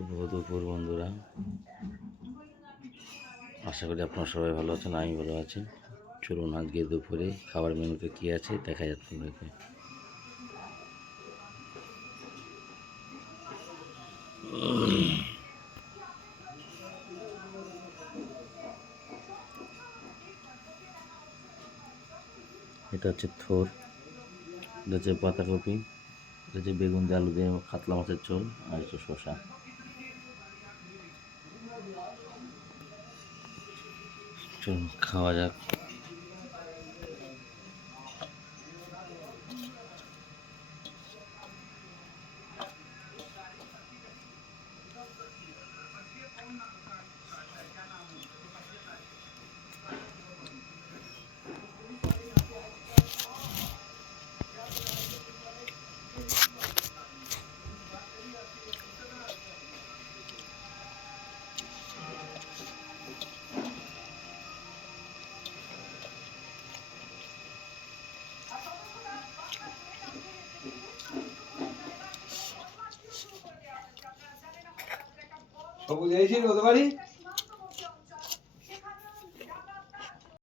শুভ দুপুর বন্ধুরা, আশা করি আপনারা সবাই ভালো আছেন। আমি ভালো আছি। চলুন আজকে দুপুরে খাবার মেনুতে কী আছে দেখা যাচ্ছে আপনাকে। এটা হচ্ছে থোর, এটা হচ্ছে পাতাকপি, এটা হচ্ছে বেগুন দিয়ে আলু দিয়ে কাতলা মাছের ঝোল, আর হচ্ছে শসা। চলুন খাওয়া যাক। সবুজ এসেছিল তো বাড়ি।